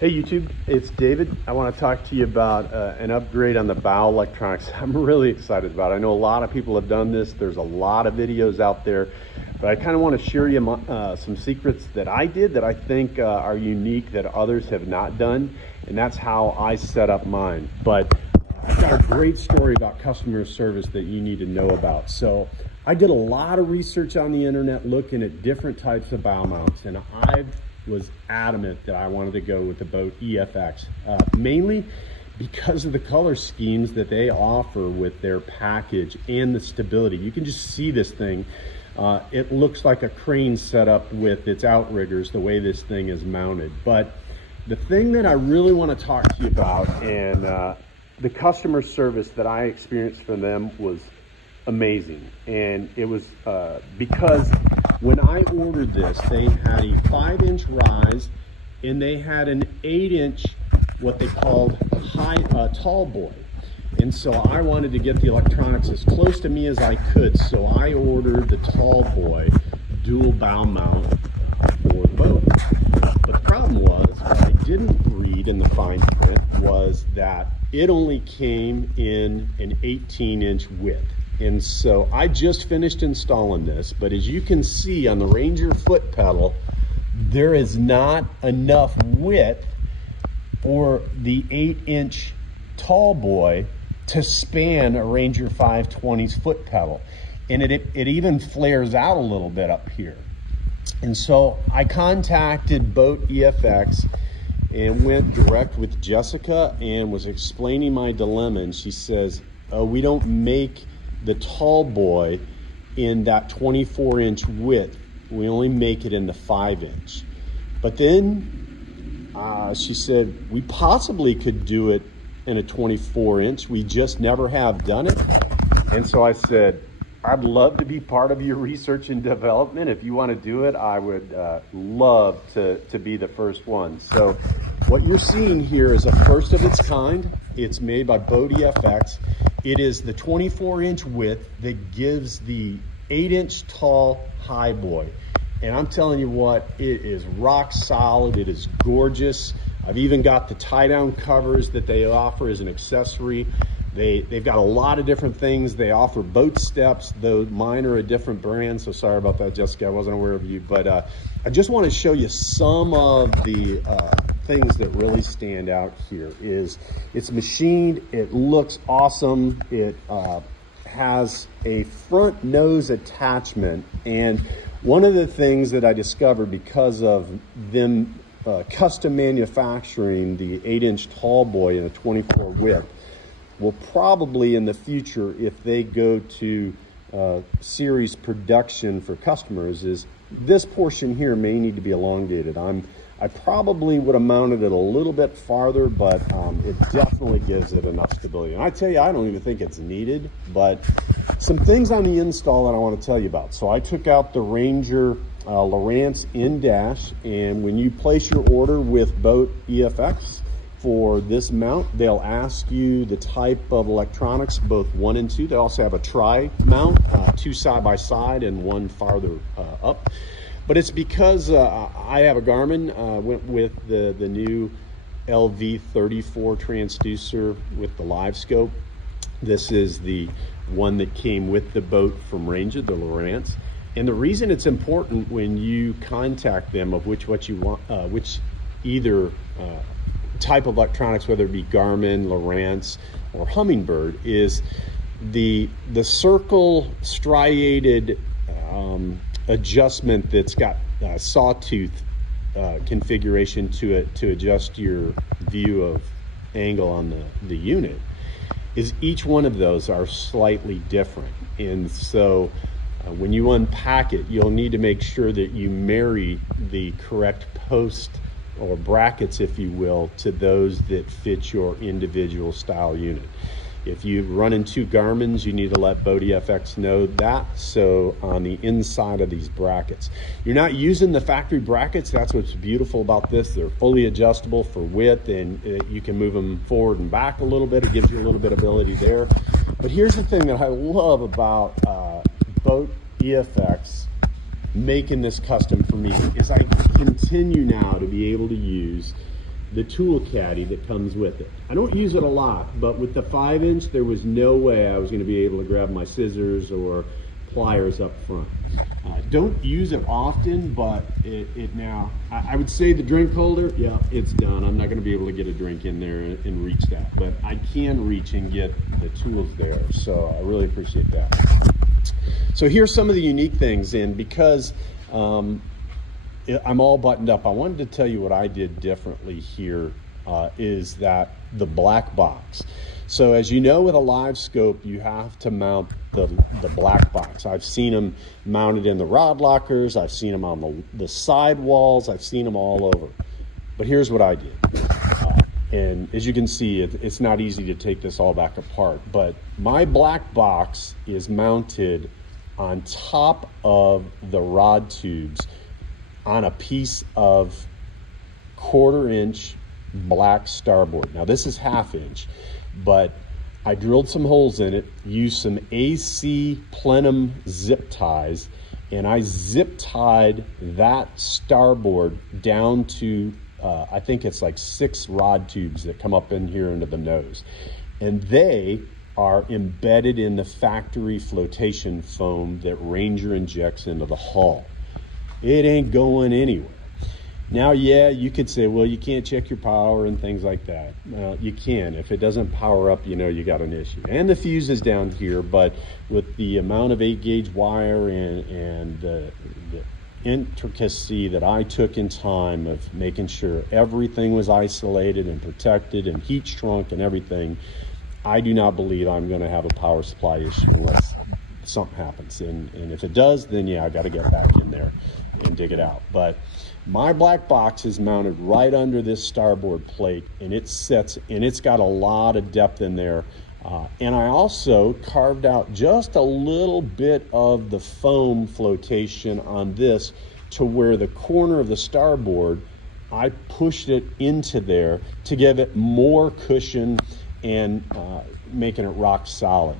Hey YouTube, it's David. I want to talk to you about an upgrade on the bow electronics. I'm really excited about it. I know a lot of people have done this. There's a lot of videos out there, but I kind of want to share you some secrets that I did that I think are unique that others have not done, and that's how I set up mine. But I've got a great story about customer service that you need to know about. So I did a lot of research on the internet looking at different types of bow mounts, and I was adamant that I wanted to go with the BoatEFX, mainly because of the color schemes that they offer with their package and the stability. You can just see this thing. It looks like a crane setup with its outriggers, the way this thing is mounted. But the thing that I really want to talk to you about, and the customer service that I experienced from them was amazing. And it was because when I ordered this, they had a 5-inch rise and they had an 8-inch, what they called tall boy. And so I wanted to get the electronics as close to me as I could. So I ordered the tall boy dual bow mount for the boat. But the problem was, what I didn't read in the fine print was that it only came in an 18-inch width. And so I just finished installing this, but as you can see on the Ranger foot pedal, there is not enough width for the 8-inch tall boy to span a Ranger 520's foot pedal. And it even flares out a little bit up here. And so I contacted BoatEFX and went direct with Jessica and was explaining my dilemma. And she says, oh, we don't make the tall boy in that 24-inch width. We only make it in the 5-inch. But then she said, we possibly could do it in a 24-inch. We just never have done it. And so I said, I'd love to be part of your research and development. If you want to do it, I would love to be the first one. So what you're seeing here is a first of its kind. It's made by BoatEFX. It is the 24-inch width that gives the 8-inch tall high boy. And I'm telling you what, it is rock solid. It is gorgeous. I've even got the tie-down covers that they offer as an accessory. They've got a lot of different things. They offer boat steps, though mine are a different brand. So sorry about that, Jessica. I wasn't aware of you. But I just want to show you some of the things that really stand out here. Is it's machined. It looks awesome. It has a front nose attachment. And one of the things that I discovered because of them custom manufacturing the 8-inch tall boy in a 24 width, will probably in the future, if they go to series production for customers, is this portion here may need to be elongated. I probably would have mounted it a little bit farther, but it definitely gives it enough stability. And I tell you, I don't even think it's needed, but some things on the install that I want to tell you about. So I took out the Ranger Lowrance in-dash, and when you place your order with BoatEFX, for this mount, they'll ask you the type of electronics, both 1 and 2. They also have a tri mount, 2 side by side and 1 farther up. But it's because I have a Garmin, went with the new LV34 transducer with the LiveScope. This is the one that came with the boat from Ranger, the Lowrance. And the reason it's important when you contact them of which either type of electronics, whether it be Garmin, Lowrance, or Humminbird, is the circle striated adjustment that's got sawtooth configuration to it to adjust your view of angle on the unit. Is each one of those are slightly different, and so when you unpack it, you'll need to make sure that you marry the correct post or brackets, if you will, to those that fit your individual style unit. If you run into Garmin's, you need to let BoatEFX know that. So on the inside of these brackets, you're not using the factory brackets. That's what's beautiful about this. They're fully adjustable for width, and you can move them forward and back a little bit. It gives you a little bit of ability there. But here's the thing that I love about BoatEFX making this custom for me, is I continue now to be able to use the tool caddy that comes with it. I don't use it a lot, but with the 5-inch, there was no way I was going to be able to grab my scissors or pliers up front. Don't use it often, but it now, I would say the drink holder, yeah, it's done. I'm not going to be able to get a drink in there and reach that, but I can reach and get the tools there, so I really appreciate that. So here's some of the unique things, and because I'm all buttoned up, I wanted to tell you what I did differently here, is that the black box. So as you know, with a LiveScope, you have to mount the black box. I've seen them mounted in the rod lockers, I've seen them on the side walls, I've seen them all over. But here's what I did. And as you can see, it's not easy to take this all back apart, but my black box is mounted on top of the rod tubes on a piece of 1/4-inch black starboard. Now this is 1/2 inch, but I drilled some holes in it, used some AC plenum zip ties, and I zip tied that starboard down to, I think it's like 6 rod tubes that come up in here into the nose. And they are embedded in the factory flotation foam that Ranger injects into the hull. It ain't going anywhere. Now, yeah, you could say, well, you can't check your power and things like that. Well, you can. If it doesn't power up, you know you got an issue. And the fuse is down here, but with the amount of 8-gauge wire and the intricacy that I took in time of making sure everything was isolated and protected and heat shrunk and everything, I do not believe I'm going to have a power supply issue unless something happens. And if it does, then yeah, I got to get back in there and dig it out. But my black box is mounted right under this starboard plate, and it sets, and it's got a lot of depth in there. And I also carved out just a little bit of the foam flotation on this to where the corner of the starboard, I pushed it into there to give it more cushion and making it rock solid.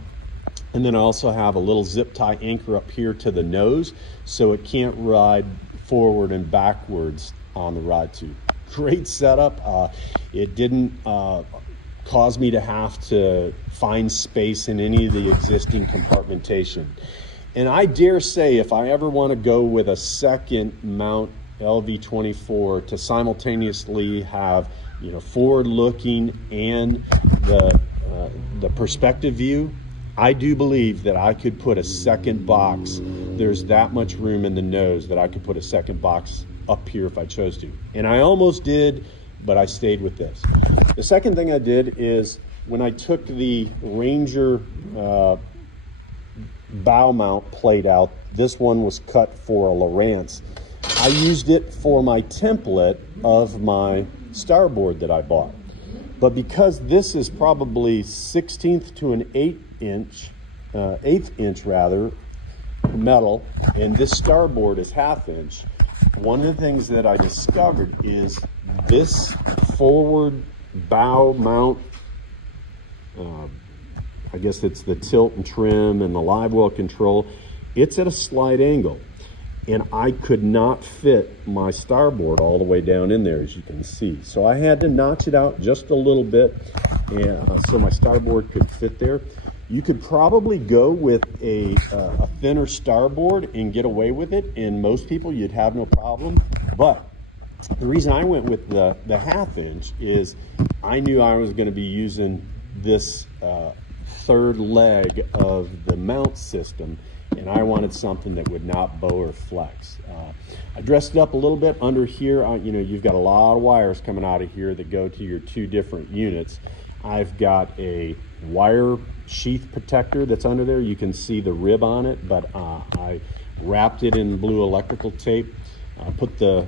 And then I also have a little zip tie anchor up here to the nose so it can't ride forward and backwards on the rod tube. Great setup. It didn't cause me to have to find space in any of the existing compartmentation. And I dare say if I ever want to go with a second mount LV24 to simultaneously have, you know, forward looking and the perspective view, I do believe that I could put a second box. There's that much room in the nose that I could put a second box up here if I chose to. And I almost did, but I stayed with this. The second thing I did is when I took the Ranger bow mount plate out, this one was cut for a Lowrance. I used it for my template of my starboard that I bought. But because this is probably 1/16 to an 8th inch rather, metal, and this starboard is 1/2 inch, one of the things that I discovered is this forward bow mount, I guess it's the tilt and trim and the live well control, it's at a slight angle. And I could not fit my starboard all the way down in there, as you can see. So I had to notch it out just a little bit, and so my starboard could fit there. You could probably go with a thinner starboard and get away with it, and most people, you'd have no problem. But the reason I went with the 1/2 inch is I knew I was gonna be using this third leg of the mount system, and I wanted something that would not bow or flex. I dressed it up a little bit under here. You know, you've got a lot of wires coming out of here that go to your 2 different units. I've got a wire sheath protector that's under there. You can see the rib on it, but I wrapped it in blue electrical tape. Put the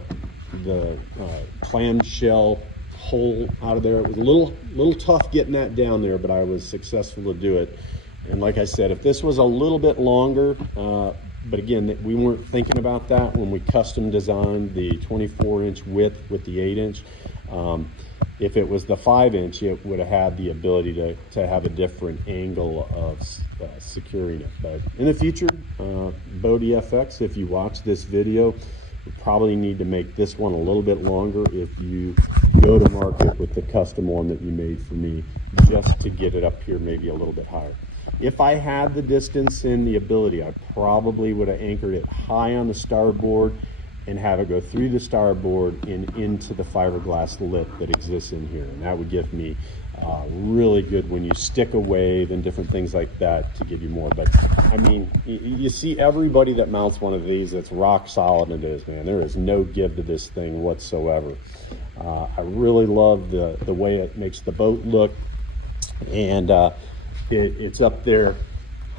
clamshell hole out of there. It was a little tough getting that down there, but I was successful to do it. And like I said, if this was a little bit longer, but again, we weren't thinking about that when we custom designed the 24-inch width with the 8-inch. If it was the 5-inch, it would have had the ability to have a different angle of securing it. But in the future, BoatEFX, if you watch this video, You probably need to make this one a little bit longer if you go to market with the custom one that you made for me, just to get it up here maybe a little bit higher. If I had the distance and the ability, I probably would have anchored it high on the starboard and have it go through the starboard and into the fiberglass lip that exists in here. And that would give me really good when you stick a wave and different things like that to give you more. But I mean, you see everybody that mounts one of these, it's rock solid. It is, man. There is no give to this thing whatsoever. I really love the way it makes the boat look, and it's up there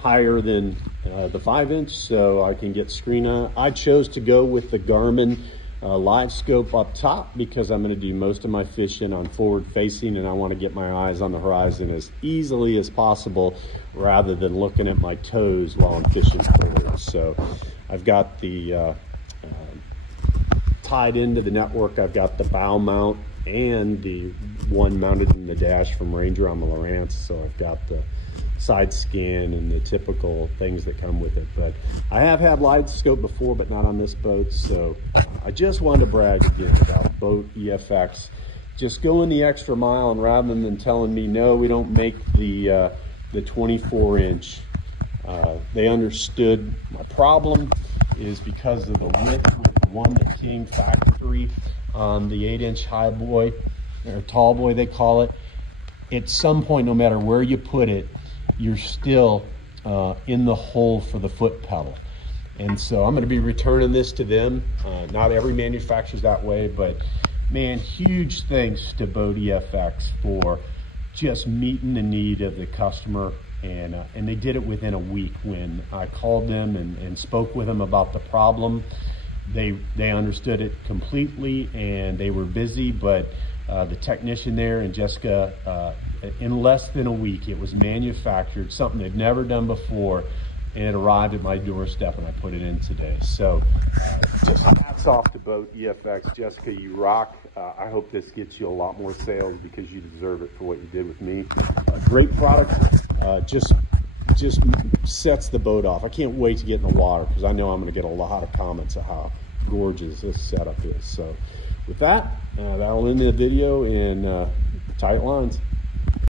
higher than the 5-inch, so I can get screen on. I chose to go with the Garmin LiveScope up top because I'm going to do most of my fishing on forward facing, and I want to get my eyes on the horizon as easily as possible rather than looking at my toes while I'm fishing forward. So I've got the tied into the network. I've got the bow mount and the one mounted in the dash from Ranger on the Lowrance. So I've got the side scan and the typical things that come with it. But I have had LiveScope before, but not on this boat. So I just wanted to brag again about BoatEFX. Just going the extra mile, and rather than telling me, no, we don't make the 24-inch, they understood my problem is because of the width with the one that came factory on the 8-inch high boy, or tall boy they call it. At some point, no matter where you put it, you're still in the hole for the foot pedal. And so I'm going to be returning this to them. Not every manufacturer's that way, but man, huge thanks to BoatEFX for just meeting the need of the customer. And they did it within a week. When I called them and spoke with them about the problem, they understood it completely, and they were busy, but the technician there and Jessica, in less than a week, it was manufactured, something they'd never done before, and it arrived at my doorstep, and I put it in today. So just hats off to BoatEFX. Jessica, you rock. I hope this gets you a lot more sales because you deserve it for what you did with me. Great product. Just sets the boat off. I can't wait to get in the water because I know I'm going to get a lot of comments of how gorgeous this setup is. So with that, that'll end the video in tight lines.